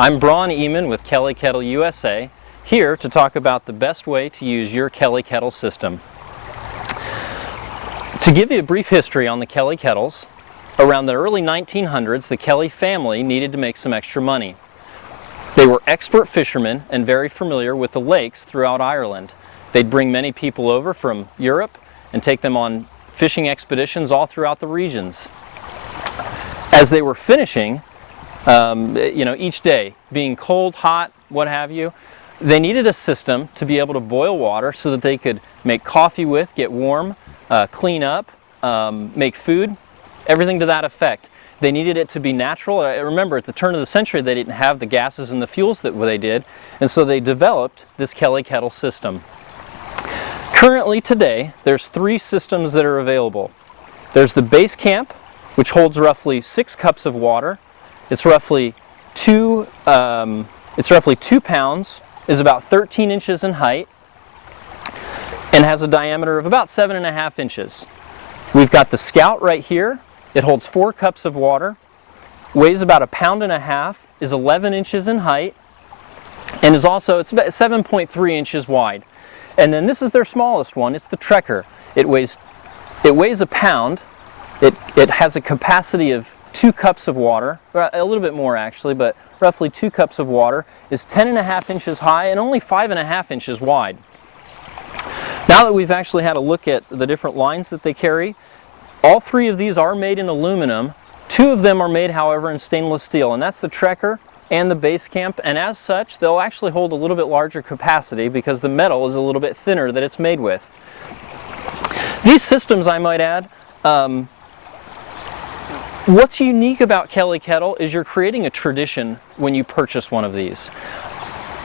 I'm Braun Eman with Kelly Kettle USA, here to talk about the best way to use your Kelly Kettle system. To give you a brief history on the Kelly Kettles, around the early 1900s, the Kelly family needed to make some extra money. They were expert fishermen and very familiar with the lakes throughout Ireland. They'd bring many people over from Europe and take them on fishing expeditions all throughout the regions. As they were finishing, each day, being cold, hot, what have you, they needed a system to be able to boil water so that they could make coffee with, get warm, clean up, make food, everything to that effect. They needed it to be natural. Remember, at the turn of the century, they didn't have the gases and the fuels that they did, and so they developed this Kelly Kettle system. Currently, today, there's 3 systems that are available. There's the base camp, which holds roughly 6 cups of water. It's roughly 2 pounds, is about 13 inches in height, and has a diameter of about 7.5 inches. We've got the Scout right here. It holds 4 cups of water, weighs about 1.5 pounds, is 11 inches in height, and is also, it's about 7.3 inches wide. And then this is their smallest one. It's the Trekker. It weighs 1 pound. It has a capacity of 2 cups of water, a little bit more actually, but roughly 2 cups of water, is 10.5 inches high and only 5.5 inches wide. Now that we've actually had a look at the different lines that they carry, all 3 of these are made in aluminum. 2 of them are made, however, in stainless steel, and that's the Trekker and the base camp, and as such, they'll actually hold a little bit larger capacity because the metal is a little bit thinner that it's made with. These systems, I might add, what's unique about Kelly Kettle is you're creating a tradition when you purchase one of these.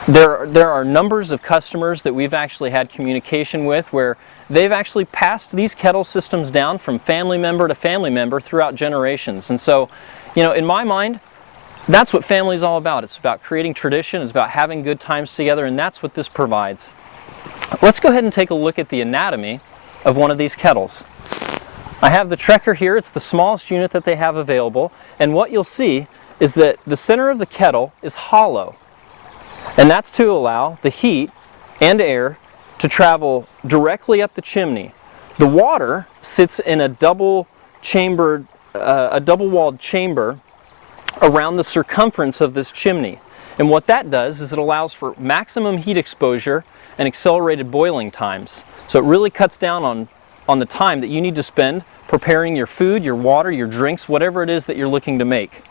There are numbers of customers that we've actually had communication with where they've actually passed these kettle systems down from family member to family member throughout generations. And so, in my mind, that's what family is all about. It's about creating tradition, it's about having good times together, and that's what this provides. Let's go ahead and take a look at the anatomy of one of these kettles. I have the Trekker here. It's the smallest unit that they have available, and what you'll see is that the center of the kettle is hollow, and that's to allow the heat and air to travel directly up the chimney. The water sits in a double-walled chamber around the circumference of this chimney, and what that does is it allows for maximum heat exposure and accelerated boiling times. So it really cuts down on the time that you need to spend preparing your food, your water, your drinks, whatever it is that you're looking to make.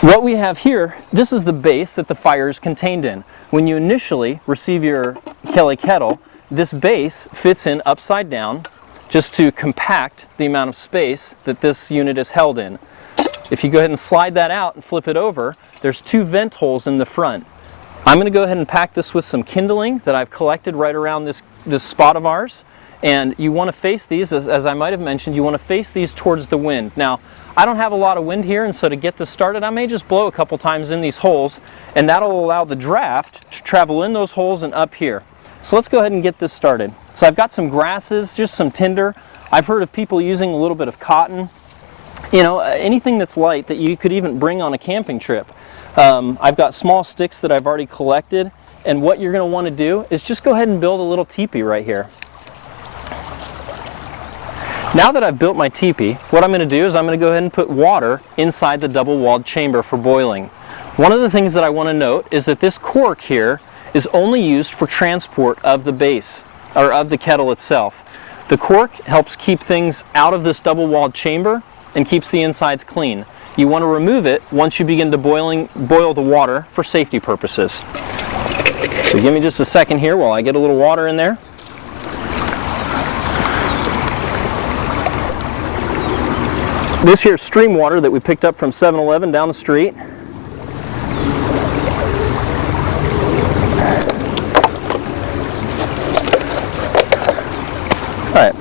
What we have here, this is the base that the fire is contained in. When you initially receive your Kelly Kettle, this base fits in upside down just to compact the amount of space that this unit is held in. If you go ahead and slide that out and flip it over, there's 2 vent holes in the front. I'm going to go ahead and pack this with some kindling that I've collected right around this spot of ours. And you want to face these, as I might have mentioned, you want to face these towards the wind. Now, I don't have a lot of wind here, and so to get this started, I may just blow a couple times in these holes, and that'll allow the draft to travel in those holes and up here. So let's go ahead and get this started. So I've got some grasses, just some tinder. I've heard of people using a little bit of cotton. Anything that's light that you could even bring on a camping trip. I've got small sticks that I've already collected, and what you're going to want to do is just go ahead and build a little teepee right here. Now that I've built my teepee, what I'm going to do is I'm going to go ahead and put water inside the double-walled chamber for boiling. One of the things that I want to note is that this cork here is only used for transport of the base, or of the kettle itself. The cork helps keep things out of this double-walled chamber and keeps the insides clean. You want to remove it once you begin to boil the water for safety purposes. So give me just a second here while I get a little water in there. This here is stream water that we picked up from 7-Eleven down the street. Alright.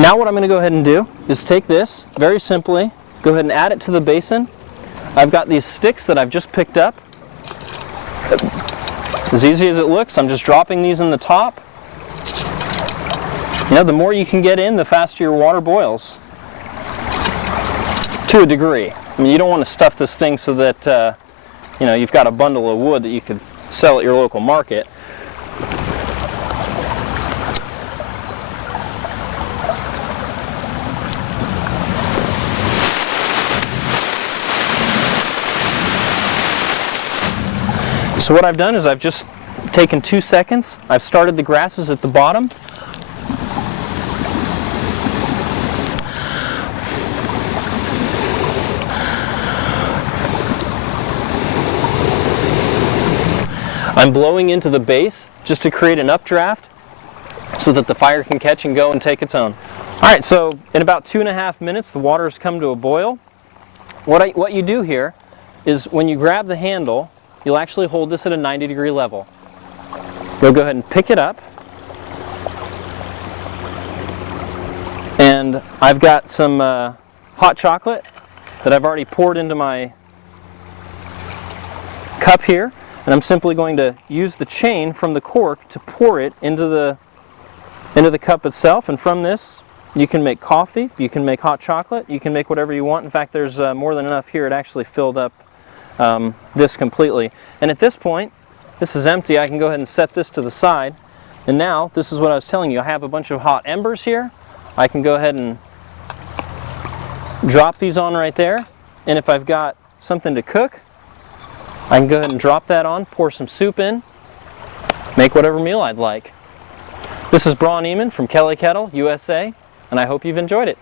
Now what I'm going to go ahead and do is take this, very simply, go ahead and add it to the basin. I've got these sticks that I've just picked up. As easy as it looks, I'm just dropping these in the top. The more you can get in, the faster your water boils. to a degree. I mean, you don't want to stuff this thing so that you know, you've got a bundle of wood that you could sell at your local market. So what I've done is I've just taken 2 seconds. I've started the grasses at the bottom. I'm blowing into the base just to create an updraft so that the fire can catch and go and take its own. Alright, so in about 2.5 minutes the water has come to a boil. What you do here is when you grab the handle, you'll actually hold this at a 90-degree level. You'll go ahead and pick it up. And I've got some hot chocolate that I've already poured into my cup here. And I'm simply going to use the chain from the cork to pour it into the cup itself. And from this, you can make coffee, you can make hot chocolate, you can make whatever you want. In fact, there's more than enough here. It actually filled up this completely. And at this point, this is empty. I can go ahead and set this to the side. And now, this is what I was telling you. I have a bunch of hot embers here. I can go ahead and drop these on right there. And if I've got something to cook, I can go ahead and drop that on, pour some soup in, make whatever meal I'd like. This is Braun Eman from Kelly Kettle, USA, and I hope you've enjoyed it.